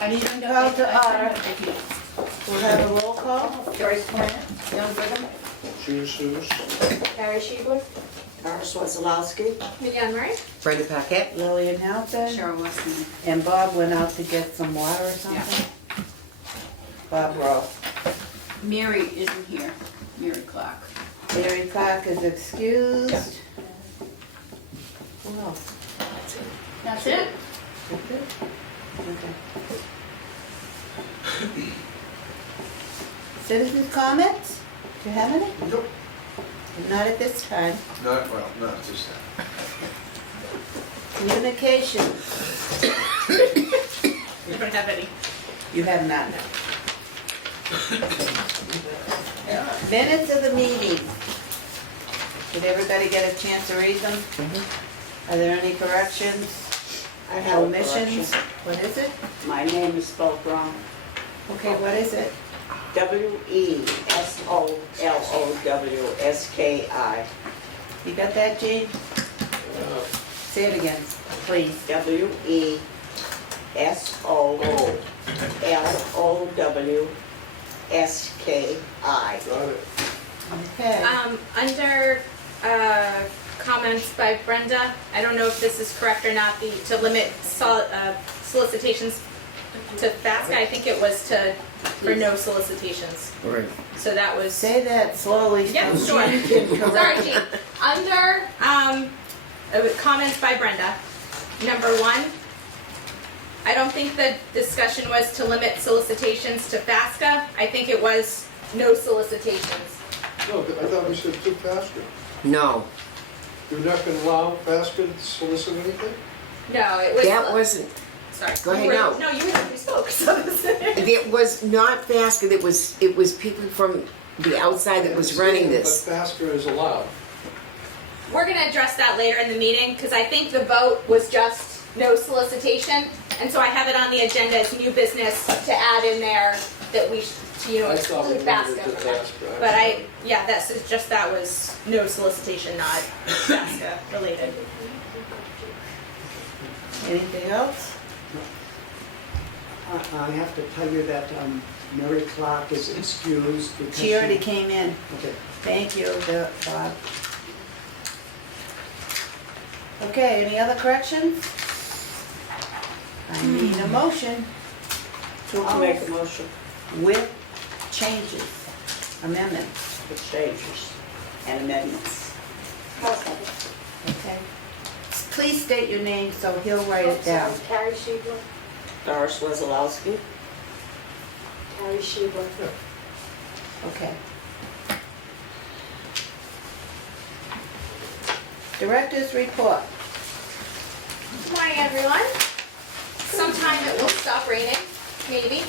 I need to call to order. We'll have a roll call. Joyce Plant, Young Brigham, Juice. Harry Sheewood, Doris Wazalowski, Mignon Murray, Brenda Paquette. Lillian Halpin, Cheryl Weston. and Bob went out to get some water or something. Bob Ross. Mary isn't here, Mary Clark. Mary Clark is excused. Who else? That's it? That's it? Okay. Citizens' comments? Do you have any? Nope. Not at this time. Not this time. Communication, We don't have any. you have none. Minutes of the meeting. Did everybody get a chance to read them? Are there any corrections? I have a Omissions? correction. What is it? My name is spelled wrong. Okay, what is it? Wesolowski. You got that, Jean? Say it again, please. Wesolowski. Got it. Okay. Under comments by Brenda, I don't know if this is correct or not, to limit solicitations to FASCA, I think it was for no solicitations. Right. So that was. Say that slowly. Yeah, so sure. Jean can correct Sorry, it. Jean. Under comments by Brenda, number 1, I don't think the discussion was to limit solicitations to FASCA. I think it was no solicitations. No, I thought we said too faster. No, You're not gonna allow Fasca to solicit anything? No, it was. that wasn't, Sorry. Go ahead, You were- no. No, you were the one who spoke. So it was not FASCA, it was people from the outside that was running this. But Fasca is allowed. We're going to address that later in the meeting because I think the vote was just no solicitation, and so I have it on the agenda as new business to add in there that we I thought we exclude limited FASCA to from that. Fasca. But that was no solicitation, not FASCA related. Anything else? I have to tell you that Mary Clark is excused because She already came in. Okay. Thank you, Bob. Okay, any other corrections? I need a motion I'll make a motion with changes, amendments, with changes and amendments. okay? Please state your name so he'll write it down. Harry Sheewood, Doris Wesolowski. Harry Sheewood. Okay. Director's report. Good morning, everyone. Sometime it will stop raining, maybe.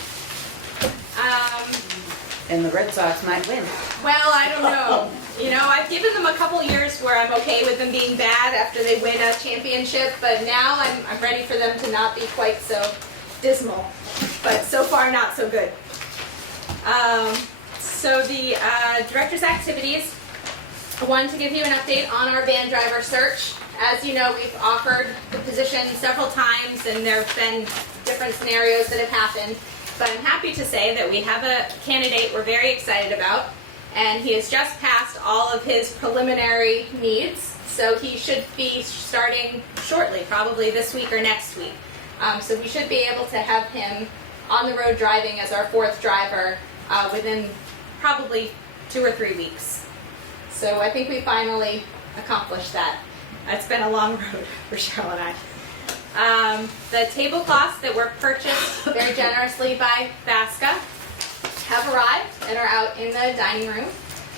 And the Red Sox might win. Well, I don't know. I've given them a couple years where I'm okay with them being bad after they win a championship, but now I'm ready for them to not be quite so dismal. But so far, not so good. So the director's activities, I wanted to give you an update on our van driver search. As you know, we've offered the position several times, and there have been different scenarios that have happened. But I'm happy to say that we have a candidate we're very excited about, and he has just passed all of his preliminary needs, so he should be starting shortly, probably this week or next week. So we should be able to have him on the road driving as our 4th driver within probably 2 or 3 weeks. So I think we finally accomplished that. It's been a long road for Cheryl and I. The tablecloths that were purchased very generously by FASCA have arrived and are out in the dining room.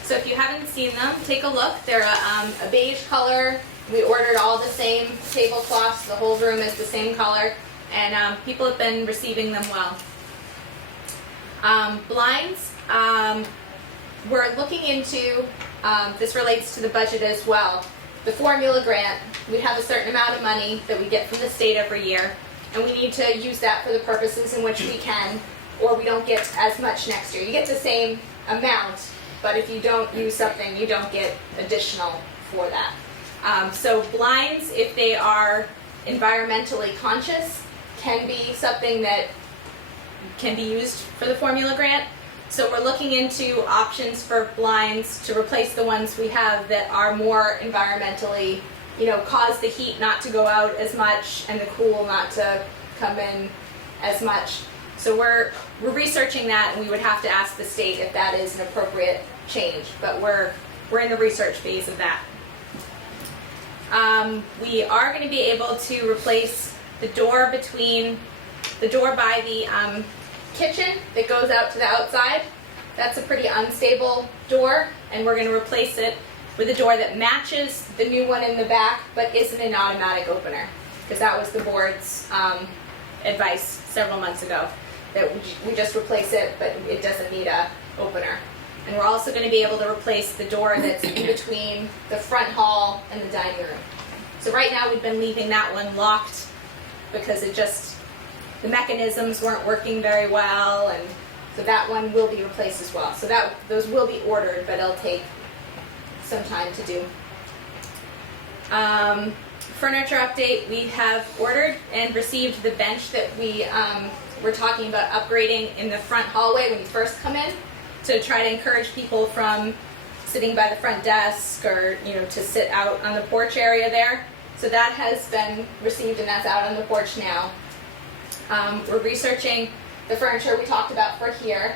So if you haven't seen them, take a look. They're a beige color. We ordered all the same tablecloths. The whole room is the same color, and people have been receiving them well. Blinds, we're looking into, this relates to the budget as well. The formula grant, we have a certain amount of money that we get from the state every year, and we need to use that for the purposes in which we can, or we don't get as much next year. You get the same amount, but if you don't use something, you don't get additional for that. So blinds, if they are environmentally conscious, can be something that can be used for the formula grant. So we're looking into options for blinds to replace the ones we have that are more environmentally, cause the heat not to go out as much and the cool not to come in as much. So we're researching that, and we would have to ask the state if that is an appropriate change, but we're in the research phase of that. We are going to be able to replace the door by the kitchen that goes out to the outside. That's a pretty unstable door, and we're going to replace it with a door that matches the new one in the back but isn't an automatic opener, because that was the board's advice several months ago, that we just replace it but it doesn't need a opener. And we're also going to be able to replace the door that's in between the front hall and the dining room. So right now we've been leaving that one locked because the mechanisms weren't working very well, and so that one will be replaced as well. So those will be ordered, but it'll take some time to do. Furniture update, we have ordered and received the bench that we were talking about upgrading in the front hallway when you first come in, to try to encourage people from sitting by the front desk or, to sit out on the porch area there. So that has been received, and that's out on the porch now. We're researching the furniture we talked about for here.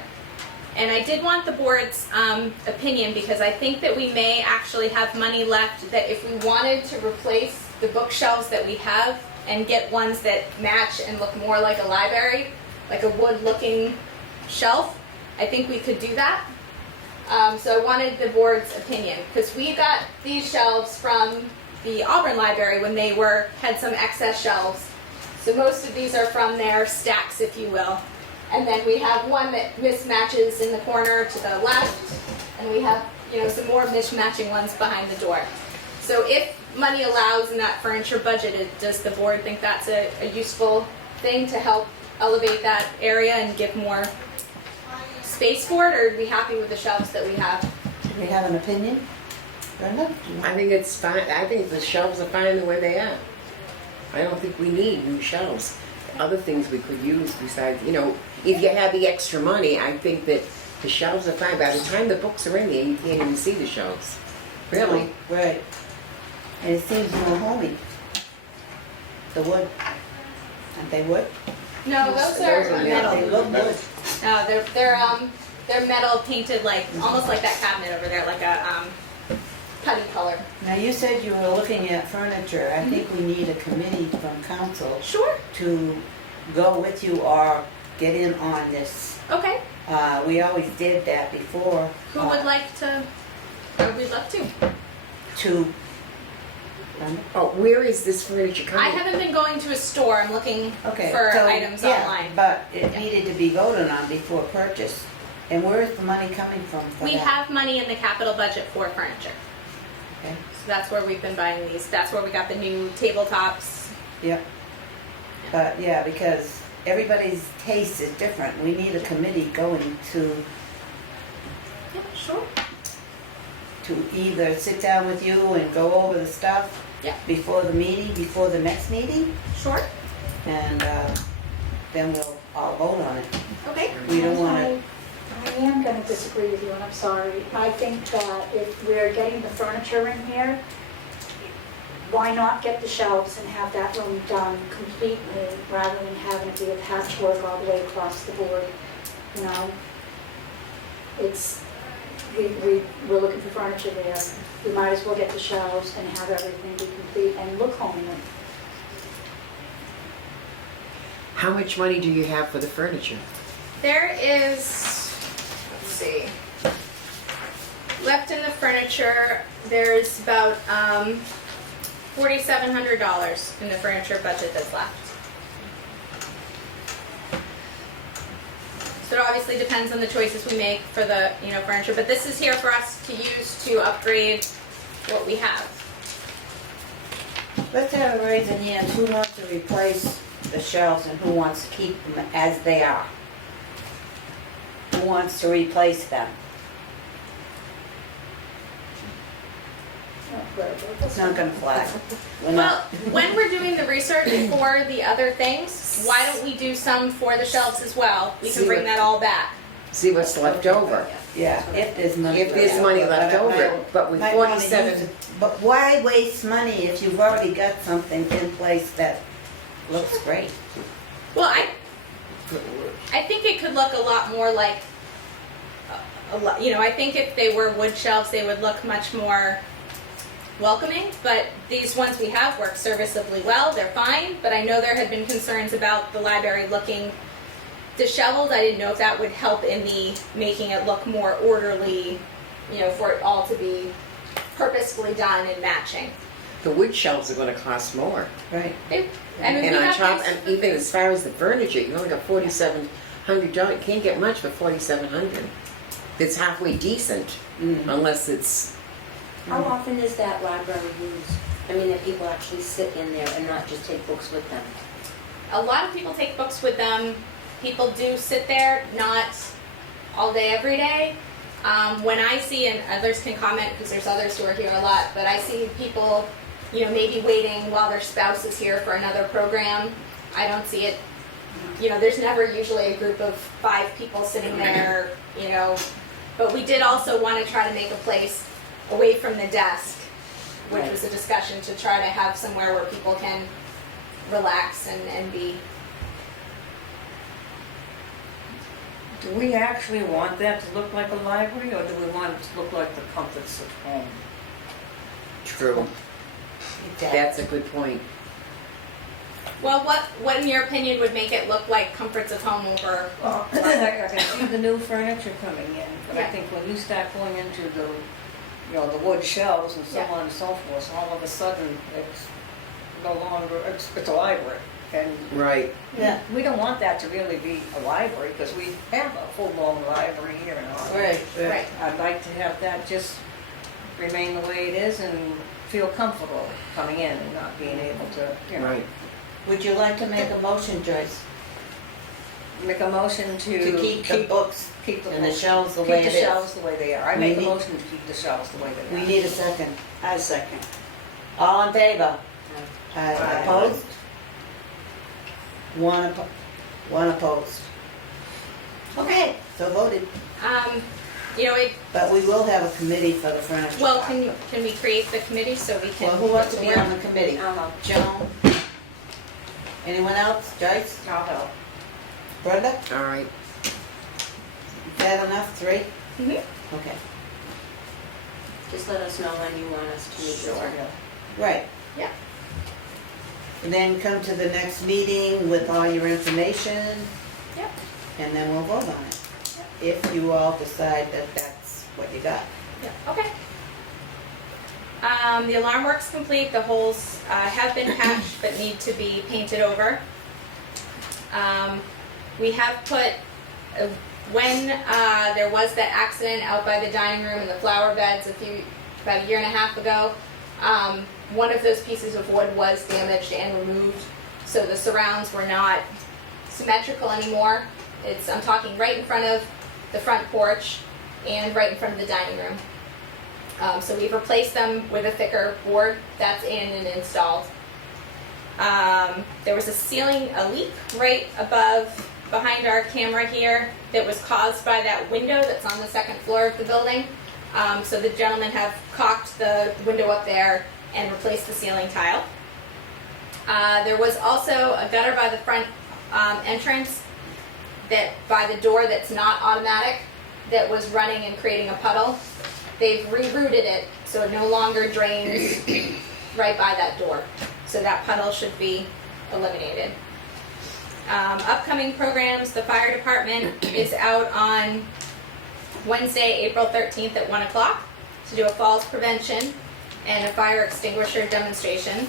And I did want the board's opinion, because I think that we may actually have money left, that if we wanted to replace the bookshelves that we have and get ones that match and look more like a library, like a wood-looking shelf, I think we could do that. So I wanted the board's opinion, because we got these shelves from the Auburn Library when they had some excess shelves. So most of these are from their stacks, if you will. And then we have one that mismatches in the corner to the left, and we have, some more mismatching ones behind the door. So if money allows in that furniture budget, does the board think that's a useful thing to help elevate that area and give more space for it, or are we happy with the shelves that we have? Do we have an opinion? Brenda? I think it's fine. I think the shelves are fine the way they are. I don't think we need new shelves. Other things we could use besides, if you have the extra money, I think that the shelves are fine. By the time the books are in there, you can't even see the shelves. Really? Right. And it seems more homey. The wood. Aren't they wood? No, those Those are are metal. They look good. No, they're metal painted almost like that cabinet over there, like a putty color. Now, you said you were looking at furniture. I think we need a committee from council Sure. to go with you or get in on this. Okay. We always did that before. Who would like to? We'd love to. To, Brenda? Oh, where is this furniture coming? I haven't been going to a store. I'm looking Okay, for so, items yeah, online. but it needed to be voted on before purchase. And where is the money coming from for We that? have money in the capital budget for furniture. Okay, So that's where we've been buying these. That's where we got the new tabletops. yep. But, yeah, because everybody's taste is different. We need a committee going to Yeah, sure. either sit down with you and go over the stuff Yeah. before the meeting, before the next meeting, Sure. and then we'll all vote on it. Okay. We don't want to, I am gonna disagree with you, and I'm sorry. I think that if we're getting the furniture in here, why not get the shelves and have that room done completely, rather than having it be a patchwork all the way across the board, We're looking for furniture there. We might as well get the shelves and have everything be complete and look homely. How much money do you have for the furniture? There is, let's see, left in the furniture, there's about $4,700 in the furniture budget that's left. So it obviously depends on the choices we make for the, furniture, but this is here for us to use to upgrade what we have. let's have a raise in hands. Who wants to replace the shelves and who wants to keep them as they are? Who wants to replace them? It's not gonna fly. We're Well, not, when we're doing the research for the other things, why don't we do some for the shelves as well? We can See bring what- that all back. See what's left over. yeah, if there's money. If there's money left over, but with Might wanna use 47, it. But why waste money if you've already got something in place that looks great? Well, I think it could look a lot more like, I think if they were wood shelves, they would look much more welcoming, but these ones we have work serviceably well, they're fine, but I know there had been concerns about the library looking disheveled. I didn't know if that would help in the making it look more orderly, for it all to be purposefully done and matching. the wood shelves are gonna cost more. Right. I mean, And we on have top, these- and even as far as the furniture, you only got $4,700. You can't get much for $4,700. It's halfway decent, unless it's, How often is that library used? I mean, that people actually sit in there and not just take books with them? A lot of people take books with them. People do sit there, not all day, every day. When I see, and others can comment because there's others who are here a lot, but I see people, maybe waiting while their spouse is here for another program. I don't see it, there's never usually a group of 5 people sitting there, But we did also want to try to make a place away from the desk, which was a discussion to try to have somewhere where people can relax and be. Do we actually want that to look like a library, or do we want it to look like the comforts of home? true. That's a good point. Well, what in your opinion would make it look like comforts of home over? Well, I can see the new furniture coming in, but I Yeah. think when you start going into the wood shelves and so Yeah. on and so forth, all of a sudden, it's no longer, it's a library. And Right. Yeah. we don't want that to really be a library, because we have a full-blown library here in Auburn. Right, Right. I'd like to have that just remain the way it is and feel comfortable coming in and not being able to, Right. Would you like to make a motion, Joyce, make a motion to keep the books keep the and the books- shelves the way it Keep the is? shelves the way they are. I We make a need- motion to keep the shelves the way they are. We need a second. I second. All in favor? Aye. Opposed? One opposed. Okay, so voted. But we will have a committee for the furniture. Well, part. can we create the committee so we can? Well, who wants to be work? on the committee? Joan? Anyone else? Joyce? I'll help. Brenda? All right. Is that enough? 3? Mhm. Okay. Just let us know when you want us to meet. Sure. Right. Yeah. And then come to the next meeting with all your information. Yep. And then we'll vote on it. If you all decide that that's what you got. Yeah, okay. The alarm work's complete, the holes have been patched but need to be painted over. We have put, when there was that accident out by the dining room and the flower beds about a year and a half ago, one of those pieces of wood was damaged and removed, so the surrounds were not symmetrical anymore. I'm talking right in front of the front porch and right in front of the dining room. So we've replaced them with a thicker board that's in and installed. There was a leak right behind our camera here that was caused by that window that's on the second floor of the building. So the gentlemen have caulked the window up there and replaced the ceiling tile. There was also a gutter by the front entrance by the door that's not automatic that was running and creating a puddle. They've rerouted it so it no longer drains right by that door. So that puddle should be eliminated. Upcoming programs, the fire department is out on Wednesday, April 13th at 1 o'clock to do a falls prevention and a fire extinguisher demonstration.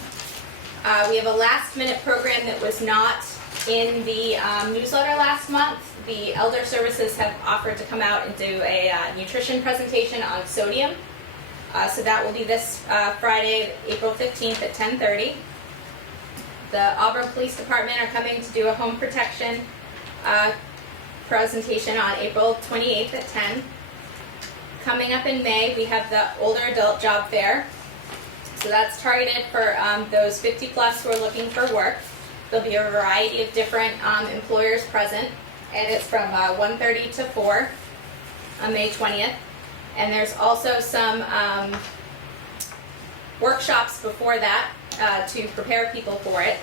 We have a last minute program that was not in the newsletter last month. The Elder Services have offered to come out and do a nutrition presentation on sodium. So that will be this Friday, April 15th at 10:30. The Auburn Police Department are coming to do a home protection presentation on April 28th at 10. Coming up in May, we have the older adult job fair. So that's targeted for those 50 plus who are looking for work. There'll be a variety of different employers present, and it's from 1:30 to 4 on May 20th. And there's also some workshops before that to prepare people for it,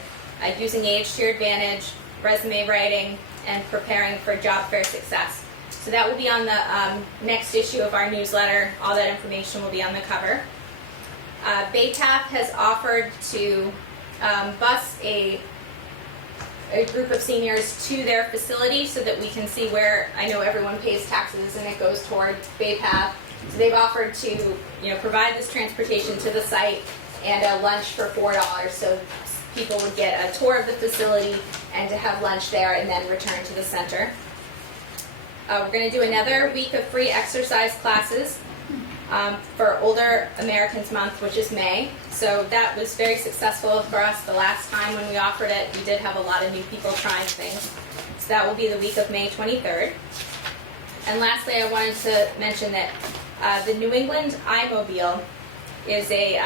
using age to your advantage, resume writing, and preparing for job fair success. So that will be on the next issue of our newsletter. All that information will be on the cover. BayTAP has offered to bus a group of seniors to their facility so that we can see where, I know everyone pays taxes and it goes toward BayPath. So they've offered to, provide this transportation to the site and a lunch for $4, so people would get a tour of the facility and to have lunch there and then return to the center. We're going to do another week of free exercise classes for Older Americans Month, which is May. So that was very successful for us the last time when we offered it. We did have a lot of new people trying things. So that will be the week of May 23rd. And lastly, I wanted to mention that the New England iMobile is a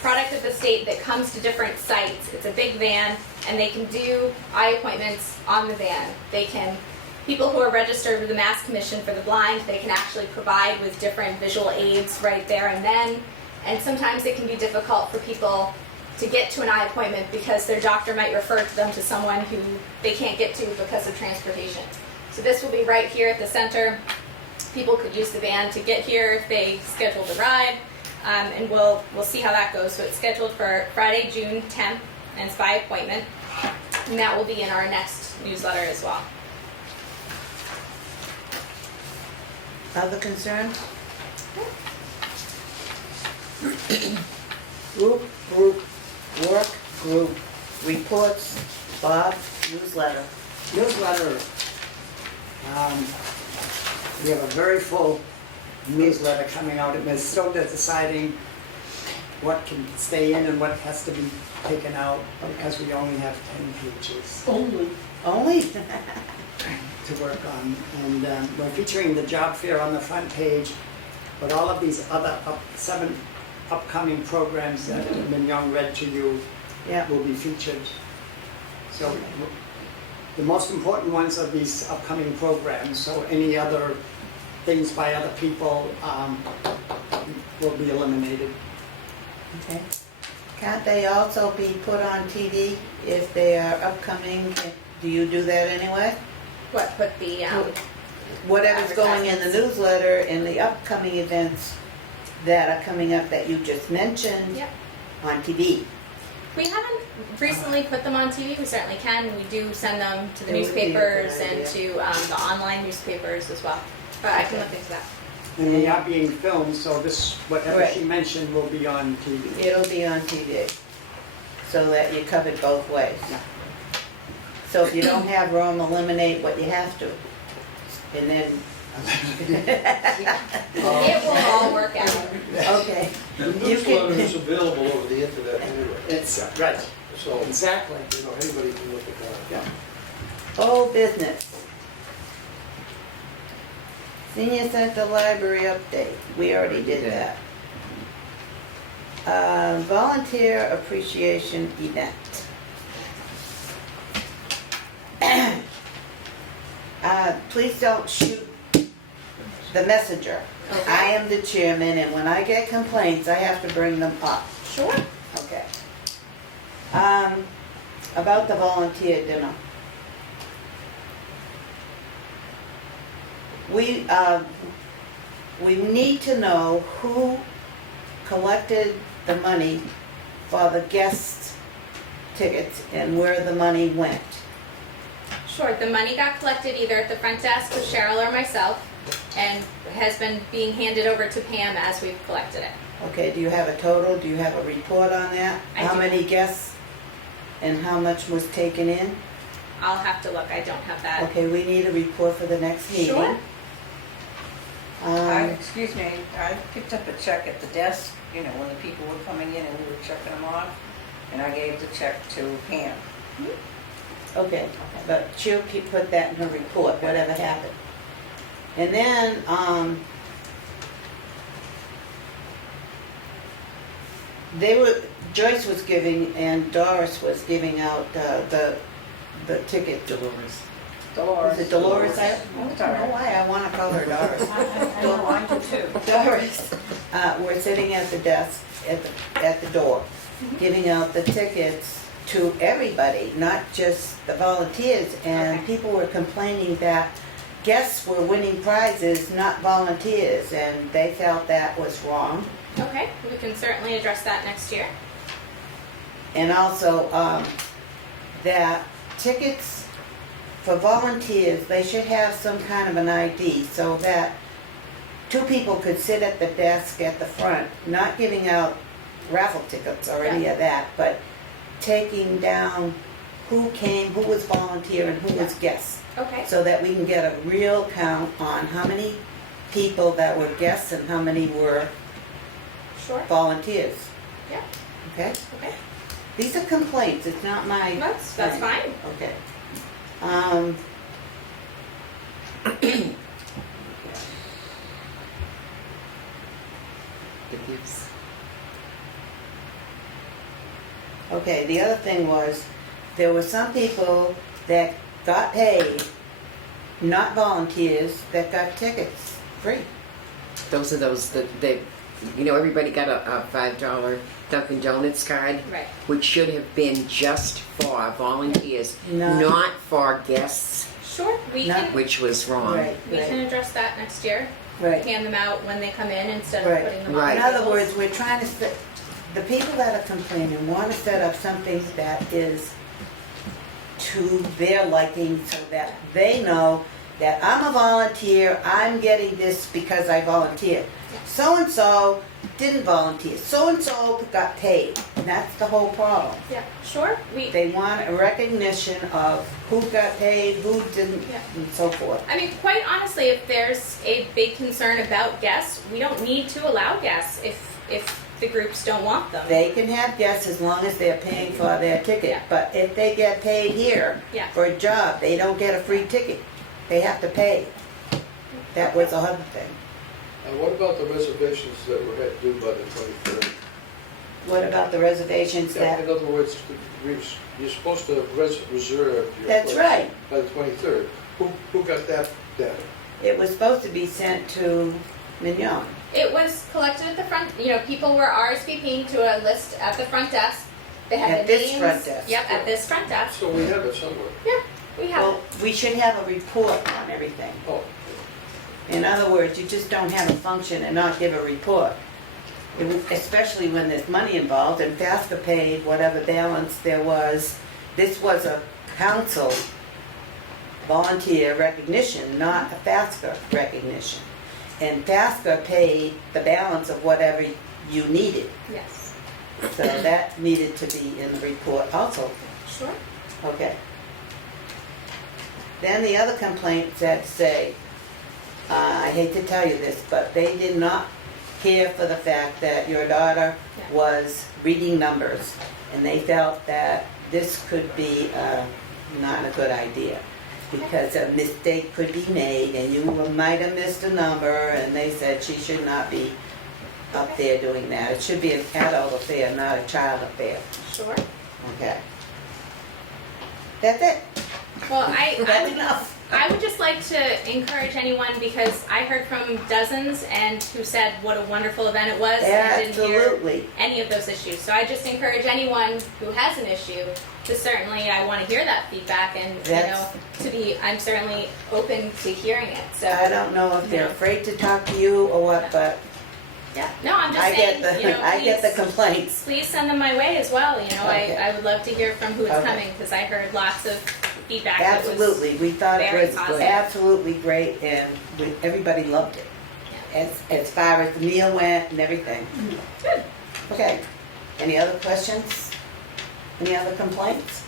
product of the state that comes to different sites. It's a big van, and they can do eye appointments on the van. People who are registered with the Mass Commission for the Blind, they can actually provide with different visual aids right there and then. And sometimes it can be difficult for people to get to an eye appointment because their doctor might refer to them to someone who they can't get to because of transportation. So this will be right here at the center. People could use the van to get here if they scheduled a ride, and we'll see how that goes. So it's scheduled for Friday, June 10th, and it's by appointment. And that will be in our next newsletter as well. Other concerns? Group, work, group, reports, Bob, newsletter. Newsletter. We have a very full newsletter coming out, and we're still deciding what can stay in and what has to be taken out, because we only have 10 pages. Only? To work on, and we're featuring the job fair on the front page, but all of these other 7 upcoming programs that Mignon read to you Yeah. will be featured. So the most important ones are these upcoming programs, so any other things by other people will be eliminated. Okay. Can't they also be put on TV if they are upcoming? Do you do that anyway? What put the Whatever's going in the newsletter and the upcoming events that are coming up that you just mentioned Yep. on TV. We haven't recently put them on TV. We certainly can. We do send them to the It would be a good newspapers and idea. to the online newspapers as well. But I can look into that. And they are being filmed, so this, whatever Right. she mentioned will be on TV. It'll be on TV, so that you covered both ways. Yeah. So if you don't have room, eliminate what you have to. And then, It will all work out. okay. The You newsletter can- is available over the internet anyway, It's, right, so, exactly. anybody can look at that. Yeah. Old business. Senior Center Library update, we already did that. Volunteer appreciation event. Please don't shoot the messenger. I am the chairman, and when I get complaints, I have to bring them up. Sure. Okay. About the volunteer dinner. We need to know who collected the money for the guest tickets and where the money went. Sure. The money got collected either at the front desk with Cheryl or myself and has been being handed over to Pam as we've collected it. Okay, do you have a total? Do you have a report on that? I How do. many guests and how much was taken in? I'll have to look. I don't have that. Okay, we need a report for the next meeting. Sure. Excuse me, I picked up a check at the desk, when the people were coming in and we were checking them off, and I gave the check to Pam. Okay, but she'll put that in her report, whatever happened. Joyce was giving and Doris was giving out the ticket. Dolores. Is it Dolores? I don't know why I want to call her Doris. I don't want to too. Doris, we're sitting at the desk at the door, giving out the tickets to everybody, not just the volunteers. And Okay. people were complaining that guests were winning prizes, not volunteers, and they felt that was wrong. Okay, we can certainly address that next year. And also, that tickets for volunteers, they should have some kind of an ID so that two people could sit at the desk at the front, not giving out raffle tickets or any of that, but taking down who came, who was volunteer and who was guest, Okay, so that we can get a real count on how many people that were guests and how many were sure. volunteers. Yeah. Okay? Okay, These are complaints, it's not my... that's thing. fine. Okay. The gifts. Okay, the other thing was, there were some people that got paid, not volunteers, that got tickets free. Those are those that everybody got a $5 Dunkin' Donuts card, Right. which should have been just for volunteers, No. not for guests, Sure, we Not- can, which was wrong. Right, we can address that next year. right. Hand them out when they come in instead of Right. putting them on Right. In tables. other words, we're trying to set, the people that are complaining want to set up something that is to their liking so that they know that I'm a volunteer, I'm getting this because I volunteer. So-and-so didn't volunteer, so-and-so got paid. And that's the whole problem. Yeah, sure, They want a recognition of who got paid, who didn't, Yeah. and so forth. I mean, quite honestly, if there's a big concern about guests, we don't need to allow guests if the groups don't want them. They can have guests as long as they're paying for their ticket. Yeah. But if they get paid here Yeah. for a job, they don't get a free ticket. They have to pay. That was the other thing. And what about the reservations that were due by the 23rd? What about the reservations Yeah, that, in other words, you're supposed to reserve your That's place right. by the 23rd. Who got that data? it was supposed to be sent to Mignon. It was collected at the front, people were RSVPing to a list at the front desk. They had At the this names. front desk. Yep, at this front desk. So we have it somewhere. Yeah, we have Well, it. we should have a report on everything. Oh, In other words, you just don't have a function and not give a report. Especially when there's money involved, and FASCA paid whatever balance there was. This was a council volunteer recognition, not a FASCA recognition. And FASCA paid the balance of whatever you needed. Yes, So that needed to be in the report also. sure. Okay. Then the other complaints that say, I hate to tell you this, but they did not care for the fact that your daughter Yeah. was reading numbers, and they felt that this could be not a good idea, because a mistake could be made, and you might have missed a number, and they said she should not be up there doing that. It should be an adult affair, not a child affair. Sure. Okay. That's it. Well, That's enough. I would just like to encourage anyone, because I heard from dozens and who said what a wonderful event it was. And I didn't hear Absolutely. any of those issues. So I just encourage anyone who has an issue to certainly, I want to hear that feedback, and I'm certainly open to hearing it. So I don't know if they're afraid to talk to you or what, but yeah, no, I'm just I saying, get the, I get the please- complaints. Please send them my way as well. Okay. I would love to hear from who is Okay. coming, because I heard lots of feedback. that was- Absolutely, we thought it very was positive. absolutely great, and everybody loved it. As far as the meal went and everything. Good. Okay, any other questions? Any other complaints?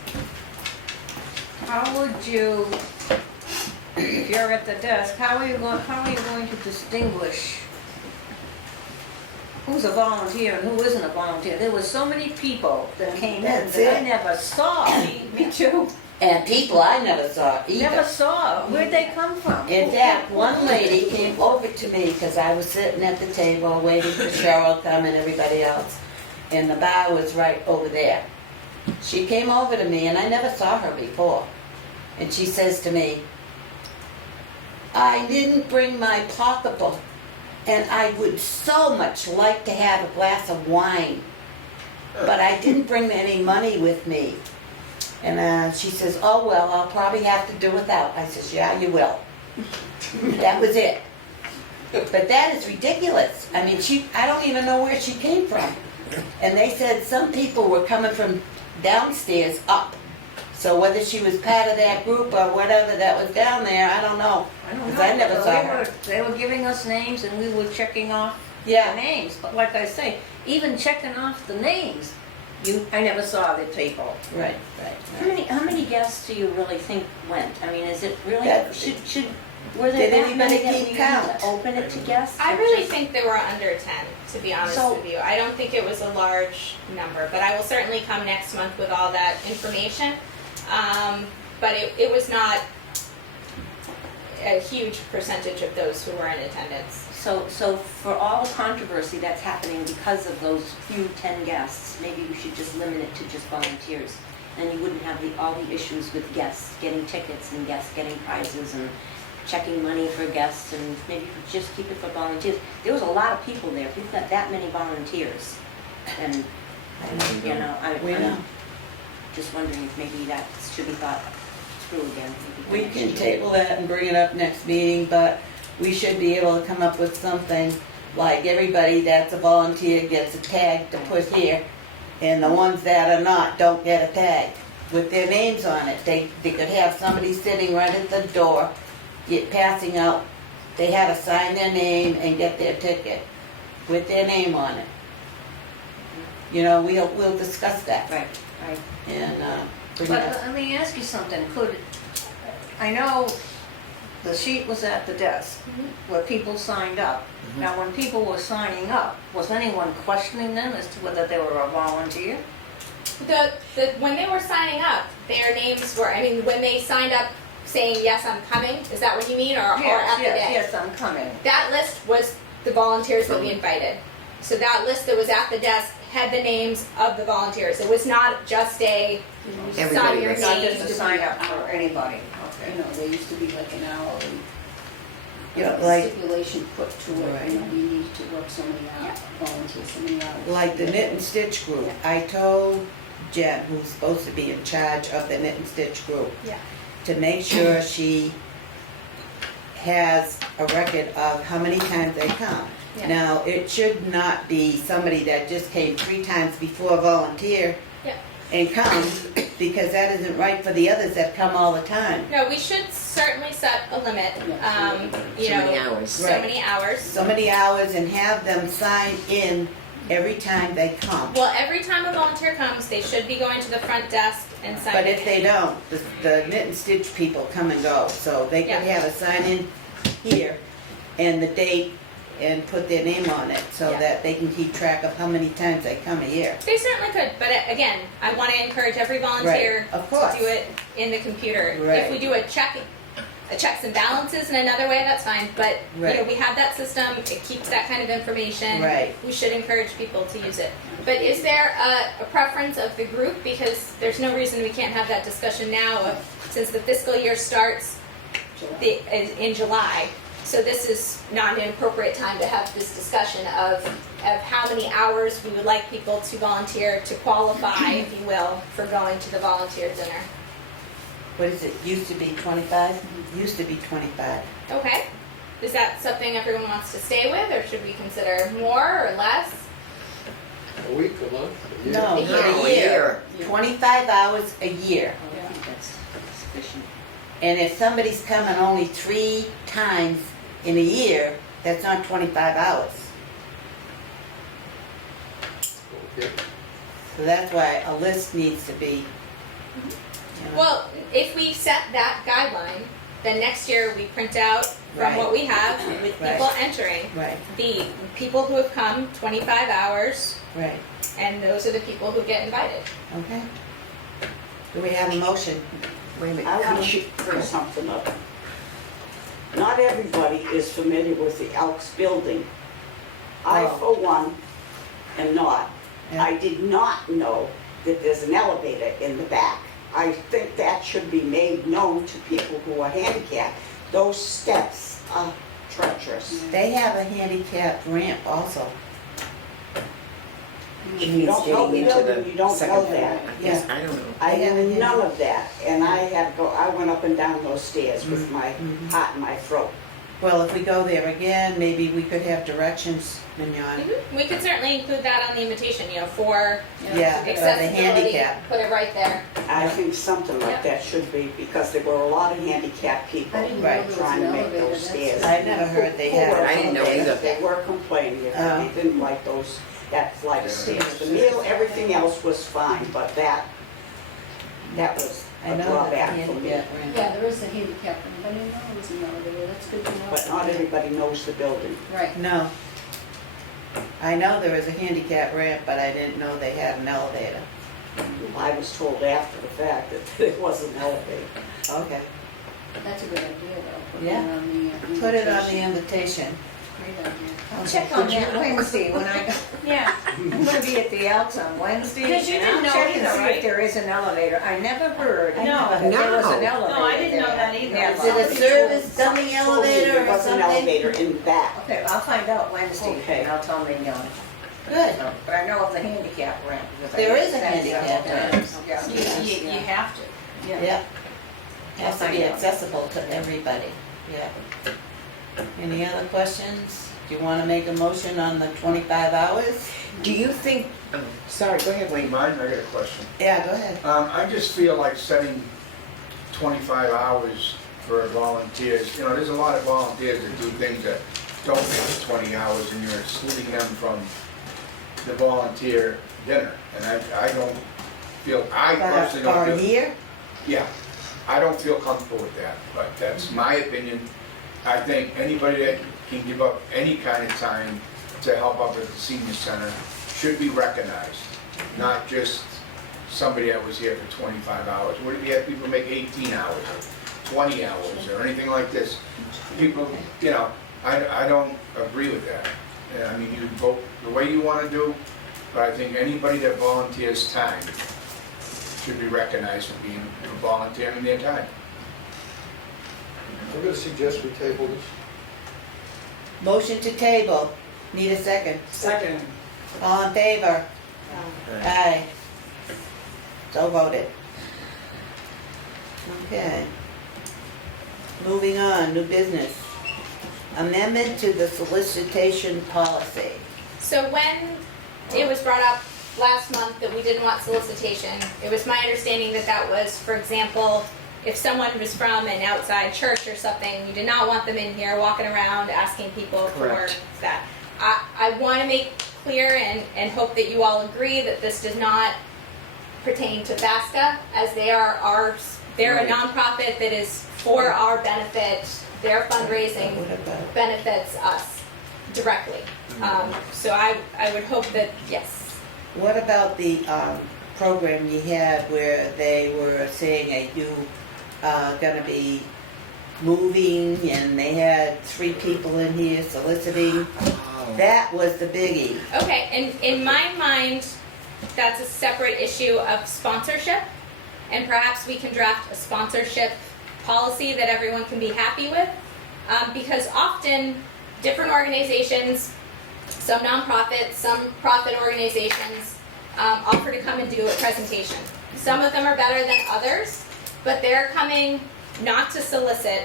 How would you, if you're at the desk, how are you going to distinguish who's a volunteer and who isn't a volunteer? There were so many people that came in That's that I it. never saw. Me too. And people I never saw Never saw. Where'd they come from? In fact, one lady came over to me because I was sitting at the table waiting for Cheryl to come and everybody else. and the bar was right over there. She came over to me, and I never saw her before. And she says to me, I didn't bring my pocketbook, and I would so much like to have a glass of wine, but I didn't bring any money with me. And she says, oh, well, I'll probably have to do without. I says, yeah, you will. That was it. But that is ridiculous. I mean, I don't even know where she came from. And they said some people were coming from downstairs up. So whether she was part of that group or whatever that was down there, I don't know. I don't 'Cause know. I never Well, saw her. They were giving us names and we were checking off the Yeah, names. But like I say, even checking off the names, I never saw the people. right. How many guests do you really think went? I mean, is it really, That- were there Did that many anybody that we keep need count? to open it to guests? I or really just- think there were under 10, to be honest So- with you. I don't think it was a large number, but I will certainly come next month with all that information. But it was not a huge percentage of those who were in attendance. So for all the controversy that's happening because of those few 10 guests, maybe you should just limit it to just volunteers. And you wouldn't have all the issues with guests getting tickets and guests getting prizes and checking money for guests, and maybe you could just keep it for volunteers. There was a lot of people there. If you've got that many volunteers, then, you know, We know. I'm just wondering if maybe that should be thought through again. maybe for We next can year. table that and bring it up next meeting, but we should be able to come up with something like everybody that's a volunteer gets a tag to put here, and the ones that are not don't get a tag with their names on it. They could have somebody sitting right at the door, passing out, they had to sign their name and get their ticket with their name on it. You know, we'll discuss that. Right, right. And, bring But it up. let me ask you something, I know the sheet was at the desk where people signed up. Now, when people were signing up, was anyone questioning them as to whether they were a volunteer? When they were signing up, their names were, I mean, when they signed up saying, yes, I'm coming, is that what you mean, or at the day? Yes, I'm coming. That list was the volunteers that we invited. So that list that was at the desk had the names of the volunteers. It was not just a sign Everybody your was- Not name. just to sign up for anybody, You okay. know, there used to be like an hourly Yeah, like- stipulation put to it, Right. you know, you need to work so many hours, volunteer so many hours. Like the knit and stitch group, I told Jen, who's supposed to be in charge of the knit and stitch group, Yeah. to make sure she has a record of how many times they come. Yeah. Now, it should not be somebody that just came 3 times before volunteer Yeah. and comes, because that isn't right for the others that come all the time. No, we should certainly set a limit, you So many know, hours. so Right. many hours. So many hours, and have them sign in every time they come. Well, every time a volunteer comes, they should be going to the front desk and But signing. if they don't, the knit and stitch people come and go, so they could Yeah. have a sign in here and the date and put their name on it, so Yeah. that they can keep track of how many times they come a year. They certainly could, but again, I want to encourage every volunteer Right, of course. to do it in the computer. Right. If we do a checks and balances in another way, that's fine, but you know, Right. we have that system, it keeps that kind of information. Right. We should encourage people to use it. But is there a preference of the group? Because there's no reason we can't have that discussion now of, since the fiscal year starts in July. So this is not an appropriate time to have this discussion of how many hours we would like people to volunteer to qualify, if you will, for going to the volunteer dinner. What is it, used to be 25? Used to be 25. Okay. Is that something everyone wants to stay with, or should we consider more or less? A week, a month, a year? No, A year. a year. 25 hours a year. I think that's sufficient. And if somebody's coming only 3 times in a year, that's not 25 hours. Okay. So that's why a list needs to be, you know. Well, if we set that guideline, then next year we print out from what we have with people Right. entering. Right, The people who have come 25 hours, right, and those are the people who get invited. okay. Do we have a motion? Wait a minute. I want Could to you- bring something up. Not everybody is familiar with the Elks building. I, Oh. for one, am not. Yeah. I did not know that there's an elevator in the back. I think that should be made known to people who are handicapped. Those steps are treacherous. They have a handicap ramp also. If you don't know the building, you don't know that. I guess, I don't know. I They have a had none handicap. of that, and I had to go, I went up and down those stairs with my Mhm. heart in my throat. Well, if we go there again, maybe we could have directions, Mignon. We could certainly include that on the invitation, you know, for Yeah, for the accessibility, handicap. put it right there. I think something like that should be, because there were a lot of handicapped people I didn't know Right. there was trying an to make elevator, those that's- stairs. I never heard they had. I didn't know either. They were complaining, if Oh. they didn't like that flight of stairs. The meal, everything else was fine, but that was I a know that drawback for me. handicap ramp. Yeah, there is a handicap room, but I didn't know it was an elevator, that's good to know. But not everybody knows the building. Right. No. I know there is a handicap ramp, but I didn't know they had an elevator. I was told after the fact that it wasn't an elevator. Okay. That's a good idea, though. Put it Yeah. on the, Put it on the invitation. invitation. Great idea. I'll check on that Wednesday when I go. Yeah. I'm gonna be at the Alps on Wednesday. Because you and didn't I'll know check and either, see right? if there is an elevator. I never heard No. that there was an No. elevator. No, I didn't know there. that either. Yeah, Is it a somebody service told- dummy Told me elevator there or was an something? elevator in the back. Okay, I'll find out Wednesday, Okay. and I'll tell Mignon. Good. But I know of the handicap ramp. because I There heard is a that handicap several ramp. times. Yeah. You have to. Yeah. Has to be find out. accessible to everybody, yeah. Any other questions? Do you wanna make a motion on the 25 hours? Do you think, oh, sorry, go ahead, Wayne. Mine, I got a question. Yeah, go ahead. I just feel like setting 25 hours for volunteers, you know, there's a lot of volunteers that do things that don't make it 20 hours and you're excluding them from the volunteer dinner. And I don't feel, I personally For don't a feel, year? yeah, I don't feel comfortable with that, but that's my opinion. I think anybody that can give up any kind of time to help up at the senior center should be recognized, not just somebody that was here for 25 hours. What if you have people make 18 hours or 20 hours or anything like this? People, you know, I don't agree with that. I mean, you vote the way you want to do, but I think anybody that volunteers time should be recognized for being volunteering their time. I'm gonna suggest we table this. Motion to table. Need a second. Second, All in favor? Aye. So voted. Okay. Moving on, new business. Amendment to the solicitation policy. So when it was brought up last month that we didn't want solicitation, it was my understanding that that was, for example, if someone was from an outside church or something, you did not want them in here walking around asking people Correct. for that. I want to make clear and hope that you all agree that this does not pertain to FASCA, as they're a Right. nonprofit that is for our benefit. Their fundraising What about? benefits us directly. So I would hope that, yes. What about the program you had where they were saying, are you gonna be moving, and they had 3 people in here soliciting? Oh. That was the biggie. Okay, and in my mind, that's a separate issue of sponsorship, and perhaps we can draft a sponsorship policy that everyone can be happy with, because often different organizations, some nonprofits, some profit organizations, offer to come and do a presentation. Some of them are better than others, but they're coming not to solicit,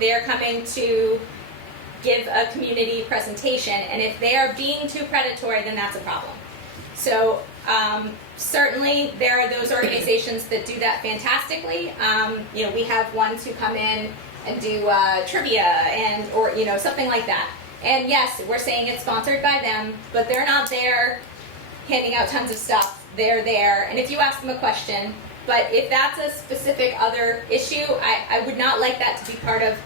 they're coming to give a community presentation, and if they are being too predatory, then that's a problem. So certainly there are those organizations that do that fantastically. You know, we have ones who come in and do trivia and or you know something like that. And yes, we're saying it's sponsored by them, but they're not there handing out tons of stuff. They're there, and if you ask them a question, but if that's a specific other issue, I would not like that to be part of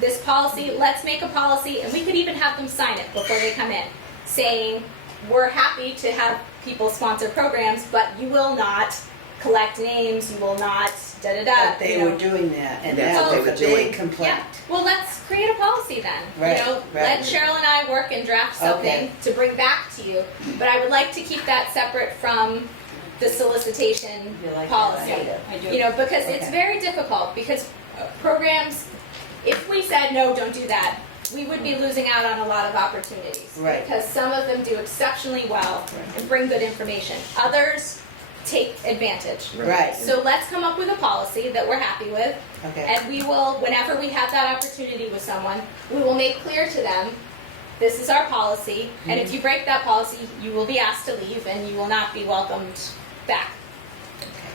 this policy. Let's make a policy, and we could even have them sign it before they come in, saying we're happy to have people sponsor programs, but you will not collect names, you will not da-da-da. That they you know. were doing that, and That's that what they was a were doing. big complaint. Yeah, well, let's create a policy then. Right, You know, right. let Cheryl and I work and draft something Okay. to bring back to you. But I would like to keep that separate from the solicitation You like that policy. idea? I do. You know, because it's Okay. very difficult, because programs, if we said, no, don't do that, we would be losing out on a lot of opportunities. Right. Because some of them do exceptionally well and bring good information. Others take advantage. Right, So let's come up with a policy that we're happy with, okay, and we will, whenever we have that opportunity with someone, we will make clear to them, this is our policy, and if you break that policy, you will be asked to leave and you will not be welcomed back.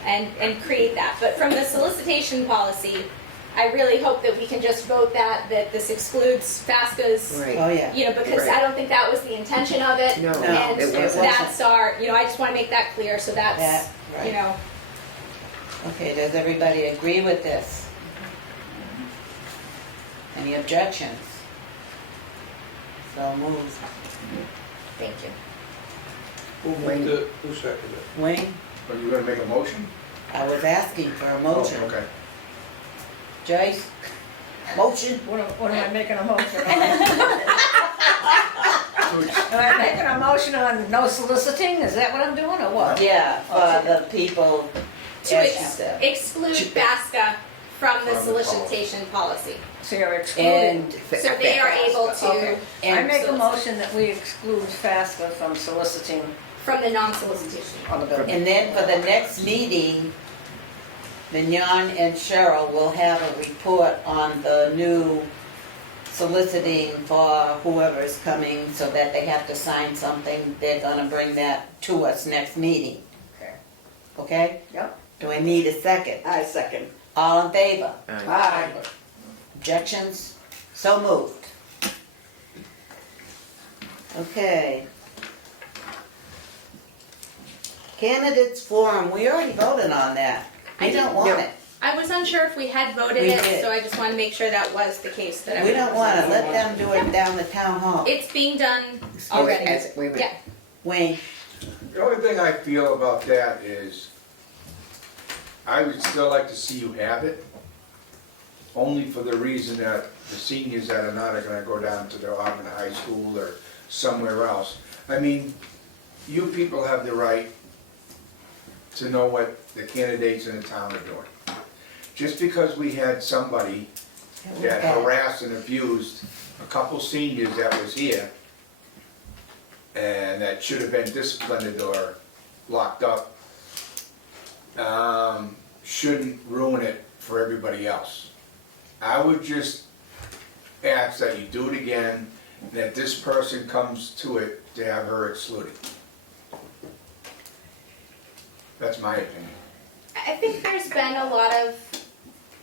And create that. But from the solicitation policy, I really hope that we can just vote that this excludes FASCA's, Right. oh, yeah. you know, because Right. I don't think that was the intention of it. No, And it wasn't. that's our, you know, I just wanna make that clear, so that's, That, you right. know, Okay, does everybody agree with this? Any objections? So moved. thank you. Who moved it, who seconded it? Wayne, Are you gonna make a motion? I was asking for a motion. Oh, okay. Joyce? Motion? What am I making a motion on? Am I making a motion on no soliciting? Is that what I'm doing or what? Yeah, for the people, To as you said. exclude FASCA from the From the solicitation policy. So you're excluding. And, So they are able to, Okay. I and make a motion that we exclude FASCA from soliciting from the non-solicitation. on the bill. and then for the next meeting, Mignon and Cheryl will have a report on the new soliciting for whoever's coming, so that they have to sign something. They're gonna bring that to us next meeting. Okay. Okay? Yep. Do I need a second? I second. All in favor? Aye. Objections? So moved. Okay. Candidates forum, we already voted on that. We I don't didn't- want no. it. I was unsure if we had voted We it, did. so I just wanted to make sure that was the case. That We everyone don't was want it. on Let board. them do it down the town hall. It's being done Wait, already. wait a minute. Yeah. Wayne, The only thing I feel about that is, I would still like to see you have it, only for the reason that the seniors that are not are gonna go down to the Auburn High School or somewhere else. I mean, you people have the right to know what the candidates in the town are doing. Just because we had somebody that harassed and abused a couple seniors that was here, and that should have been disciplined or locked up, shouldn't ruin it for everybody else. I would just ask that you do it again, and that this person comes to it to have her excluded. That's my opinion. I think there's been a lot of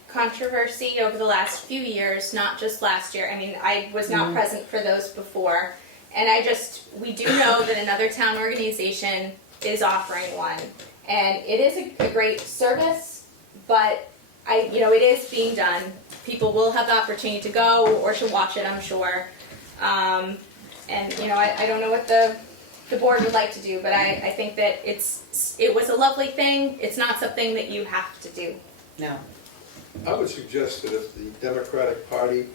controversy over the last few years, not just last year. I mean, I was not present for those before. And we do know that another town organization is offering one. And it is a great service, but it is being done. People will have the opportunity to go or to watch it, I'm sure. I don't know what the board would like to do, but I think that it was a lovely thing. It's not something that you have to do. no. I would suggest that if the Democratic Party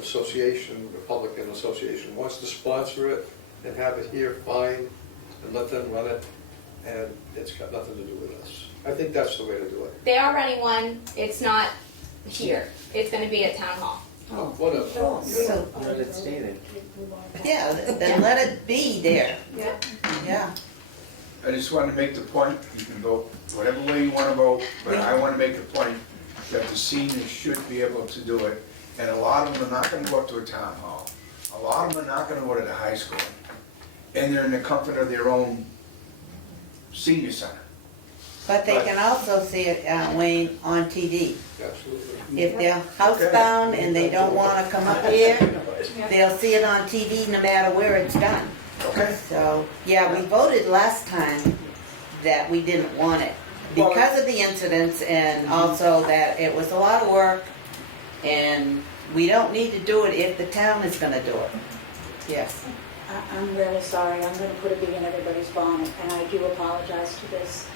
Association, Republican Association wants to sponsor it and have it here, fine, and let them run it, and it's got nothing to do with us. I think that's the way to do it. They are running one. It's not here. It's going to be at town hall. Whatever. So, Let it stay there. yeah, then let it be there. Yeah. Yeah. I just want to make the point, you can vote whatever way you want to vote, but I want to make the point that the seniors should be able to do it. And a lot of them are not going to go up to a town hall. A lot of them are not going to go to the high school. And they're in the comfort of their own senior center. But they can also see it, Wayne, on TV. Absolutely. If they're housebound and they don't wanna come up here, they'll see it on TV no matter where it's done. Okay. So, yeah, we voted last time that we didn't want it because of the incidents and also that it was a lot of work and we don't need to do it if the town is gonna do it. Yes. I'm really sorry, I'm gonna put a bee in everybody's bonnet, and I do apologize to this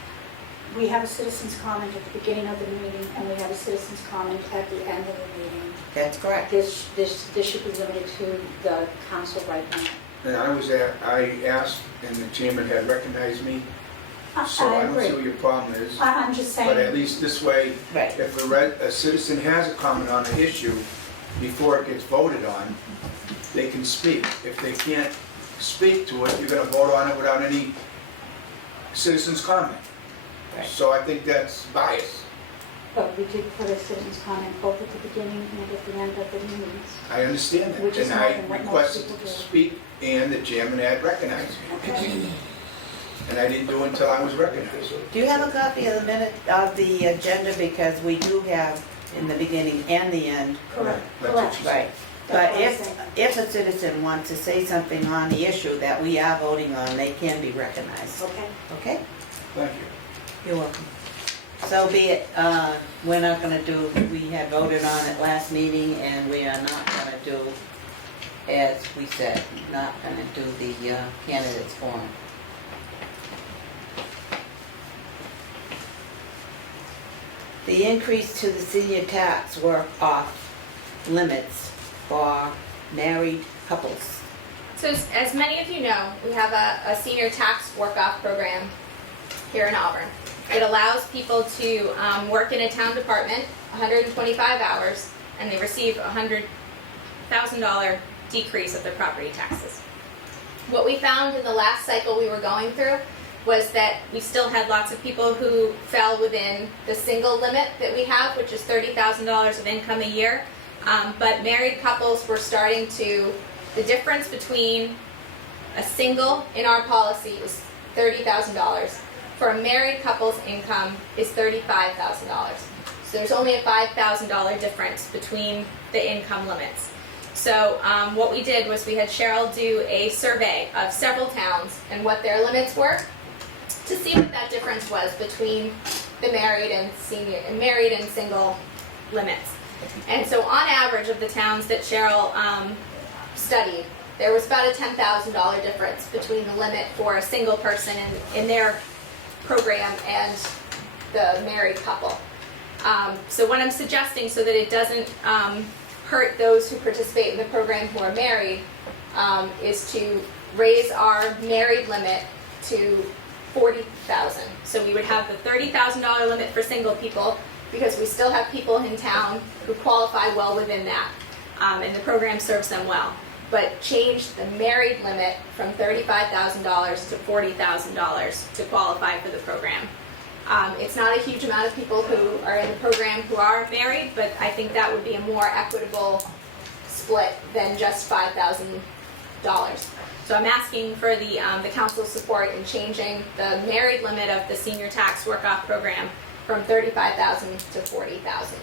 we have a citizen's comment at the beginning of the meeting, and we have a citizen's comment at the end of the meeting. That's correct. This should be limited to the council right now. And I asked, and the chairman had recognized me, so I don't see what your problem is. I'm just saying. But at least this way, Right. if a citizen has a comment on an issue before it gets voted on, they can speak. If they can't speak to it, you're gonna vote on it without any citizen's comment. Right. So I think that's bias. But we did put a citizen's comment both at the beginning and at the end of the meetings. I understand Which that, is and more I than what most requested people to do. speak, and the chairman had recognized me. Okay. And I didn't do it until I was recognized. Do you have a copy of the minute, of the agenda, because we do have in the beginning and the end? Correct, That's what correct. she said. Right. But That's what I'm if a citizen wants to say something on the issue that we are voting on, they can be recognized. Okay. Okay? Thank you. You're welcome. So be it, we're not gonna do, we had voted on it last meeting, and we are not gonna do, as we said, not gonna do the candidates forum. The increase to the senior tax were off limits for married couples. So as many of you know, we have a senior tax work-off program here in Auburn. It allows people to work in a town department 125 hours, and they receive a $100,000 decrease of their property taxes. What we found in the last cycle we were going through was that we still had lots of people who fell within the single limit that we have, which is $30,000 of income a year. But married couples were starting to, the difference between a single in our policy is $30,000. For a married couple's income is $35,000. So there's only a $5,000 difference between the income limits. So what we did was we had Cheryl do a survey of several towns and what their limits were to see what that difference was between the married and single limits. And so on average of the towns that Cheryl studied, there was about a $10,000 difference between the limit for a single person in their program and the married couple. So what I'm suggesting, so that it doesn't hurt those who participate in the program who are married, is to raise our married limit to $40,000. So we would have the $30,000 limit for single people, because we still have people in town who qualify well within that, and the program serves them well. But change the married limit from $35,000 to $40,000 to qualify for the program. It's not a huge amount of people who are in the program who are married, but I think that would be a more equitable split than just $5,000. So I'm asking for the council's support in changing the married limit of the senior tax work-off program from $35,000 to $40,000.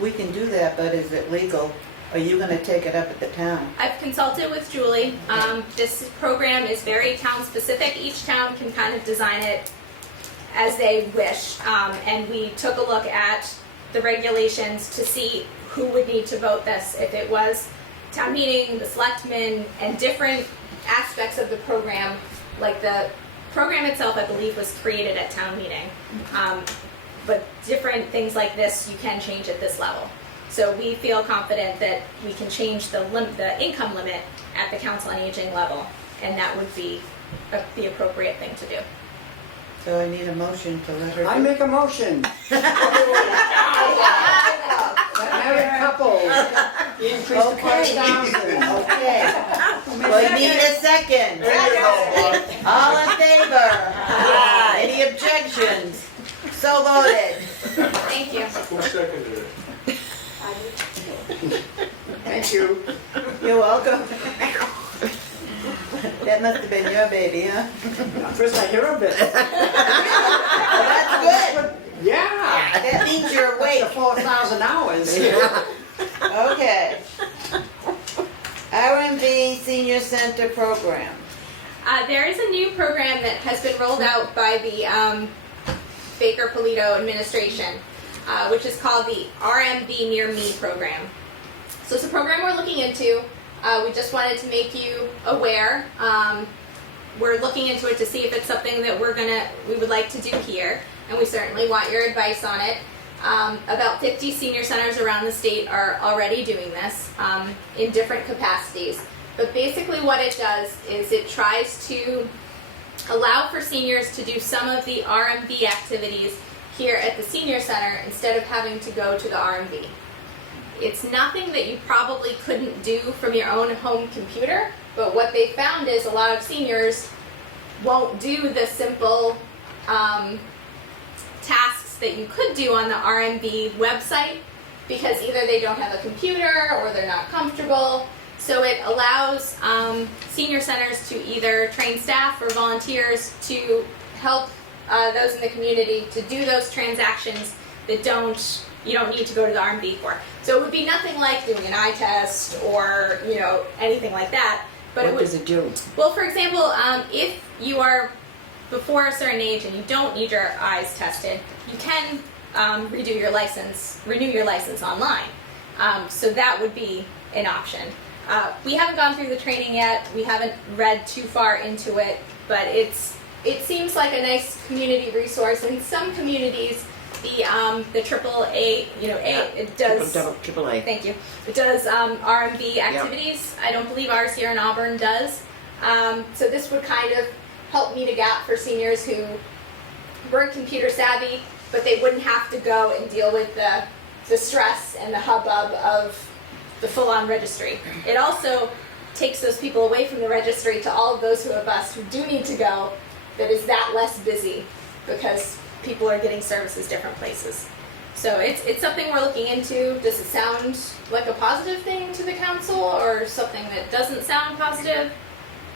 We can do that, but is it legal? Are you gonna take it up at the town? I've consulted with Julie. This program is very town-specific. Each town can kind of design it as they wish. And we took a look at the regulations to see who would need to vote this. If it was town meeting, the selectmen, and different aspects of the program, like the program itself, I believe, was created at town meeting. But different things like this, you can change at this level. So we feel confident that we can change the income limit at the Council on Aging level, and that would be the appropriate thing to do. So I need a motion to let her I do. make a motion. That married couple, increase to Okay. 5,000. Okay. Well, you need a second. All in favor? Any objections? So voted. Thank you. Who seconded it? Thank you. You're welcome. That must have been your baby, huh? First I hear of it. Well, that's good. Yeah. That means you're After awake. 4,000 hours. Okay. RMV Senior Center Program. There is a new program that has been rolled out by the Baker Polito administration, which is called the RMV Near Me program. So it's a program we're looking into. We just wanted to make you aware. we're looking into it to see if it's something that we would like to do here, and we certainly want your advice on it. About 50 senior centers around the state are already doing this in different capacities. But basically what it does is it tries to allow for seniors to do some of the RMV activities here at the senior center instead of having to go to the RMV. It's nothing that you probably couldn't do from your own home computer, but what they found is a lot of seniors won't do the simple tasks that you could do on the RMV website because either they don't have a computer or they're not comfortable. So it allows senior centers to either train staff or volunteers to help those in the community to do those transactions that you don't need to go to the RMV for. So it would be nothing like doing an eye test or anything like that. But What does it do? Well, for example, if you are before a certain age and you don't need your eyes tested, you can renew your license online. So that would be an option. We haven't gone through the training yet. We haven't read too far into it, but it seems like a nice community resource. In some communities, the AAA, it does. Triple A. Thank you. It does RMV activities. I don't believe ours here in Auburn does. So this would kind of help meet a gap for seniors who weren't computer savvy, but they wouldn't have to go and deal with the stress and the hubbub of the full-on registry. It also takes those people away from the registry to all of those of us who do need to go, that is that less busy because people are getting services different places. So it's something we're looking into. Does it sound like a positive thing to the council or something that doesn't sound positive?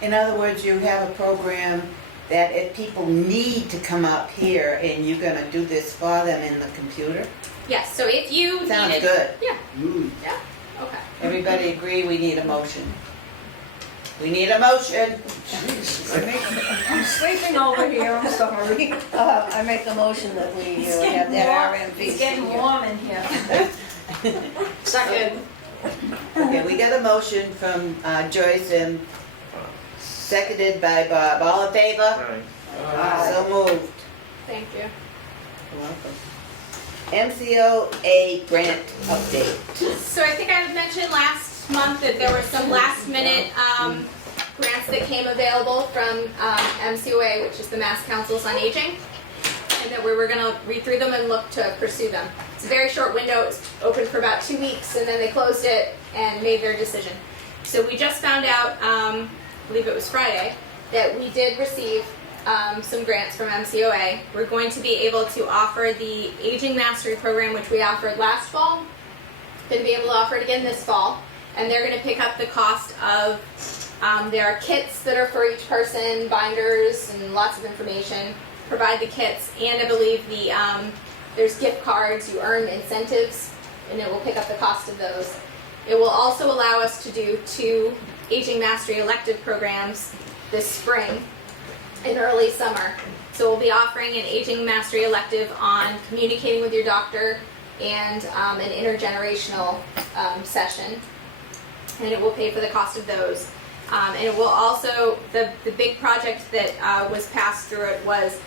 In other words, you have a program that if people need to come up here and you're gonna do this for them in the computer? Yes, so if you Sounds needed... good. Yeah, Mm. yeah, okay. Everybody agree we need a motion? We need a motion. I'm sleeping over here, I'm sorry. I make a motion that we have that RMV. It's getting senior. warm in here. Second. Okay, we got a motion from Joyce and seconded by Bob. All in favor? So moved. Thank you. You're welcome. MCOA grant update. So I think I had mentioned last month that there were some last minute grants that came available from MCOA, which is the Mass Councils on Aging, and that we were going to read through them and look to pursue them. It's a very short window. It was open for about 2 weeks and then they closed it and made their decision. So we just found out, I believe it was Friday, that we did receive some grants from MCOA. We're going to be able to offer the Aging Mastery Program, which we offered last fall. Going to be able to offer it again this fall. And they're going to pick up the cost of, there are kits that are for each person, binders and lots of information. Provide the kits, and I believe there's gift cards, you earn incentives, and it will pick up the cost of those. It will also allow us to do 2 Aging Mastery elective programs this spring in early summer. So we'll be offering an Aging Mastery elective on communicating with your doctor and an intergenerational session, and it will pay for the cost of those. And it will also, the big project that was passed through it was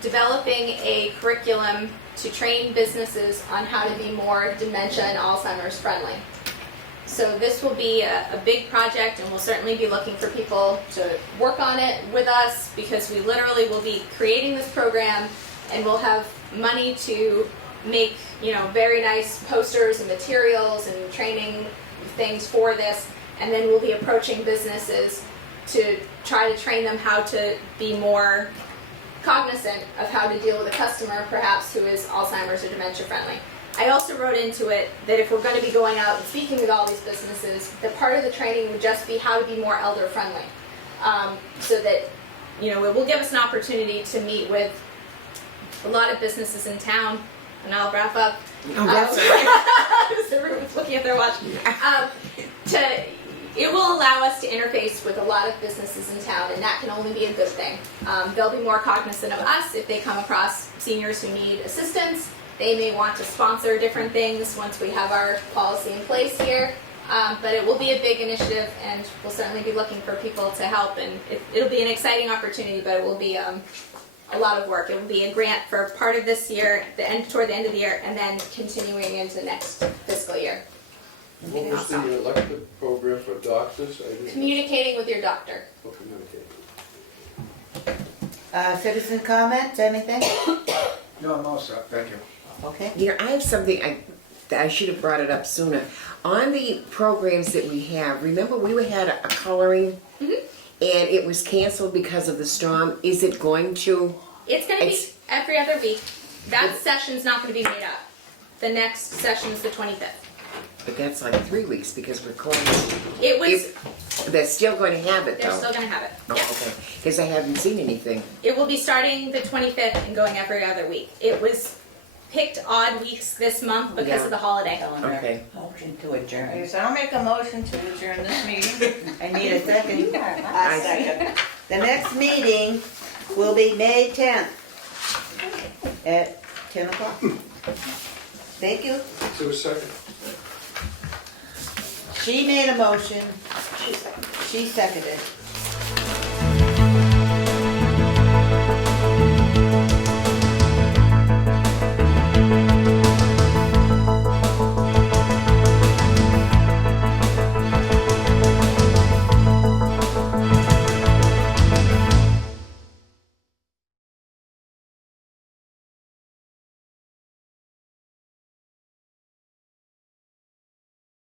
developing a curriculum to train businesses on how to be more dementia and Alzheimer's friendly. So this will be a big project, and we'll certainly be looking for people to work on it with us, because we literally will be creating this program and we'll have money to make, very nice posters and materials and training things for this, and then we'll be approaching businesses to try to train them how to be more cognizant of how to deal with a customer perhaps who is Alzheimer's or dementia friendly. I also wrote into it that if we're going to be going out and speaking with all these businesses, that part of the training would just be how to be more elder friendly, so that it will give us an opportunity to meet with a lot of businesses in town. And I'll wrap up. Oh, that's right. Everyone's looking at their watch. It will allow us to interface with a lot of businesses in town, and that can only be a good thing. They'll be more cognizant of us if they come across seniors who need assistance. They may want to sponsor different things once we have our policy in place here. But it will be a big initiative, and we'll certainly be looking for people to help, and it'll be an exciting opportunity, but it will be a lot of work. It will be a grant for part of this year, toward the end of the year, and then continuing into next fiscal year. What was the elective program for doctors? I didn't. Communicating with your doctor. Oh, communicate. Citizen comments, anything? No, I'm all set, thank you. Okay. You know, I have something, I should have brought it up sooner. On the programs that we have, remember we had a coloring? And it was canceled because of the storm. Is it going to? It's gonna be It's- every other week. That session's not gonna be made up. The next session is the 25th. But that's like 3 weeks because we're closed. It was, They're still going to have it they're though. still gonna have it. Oh, Yeah. okay. Because I haven't seen anything. It will be starting the 25th and going every other week. It was picked odd weeks this month because Yeah. of the holiday. Okay. Motion to adjourn. Okay, so I'll make a motion to adjourn this meeting. I need a second. I second. The next meeting will be May 10th at 10 o'clock. Thank you. Is there a second? She made a motion. She seconded.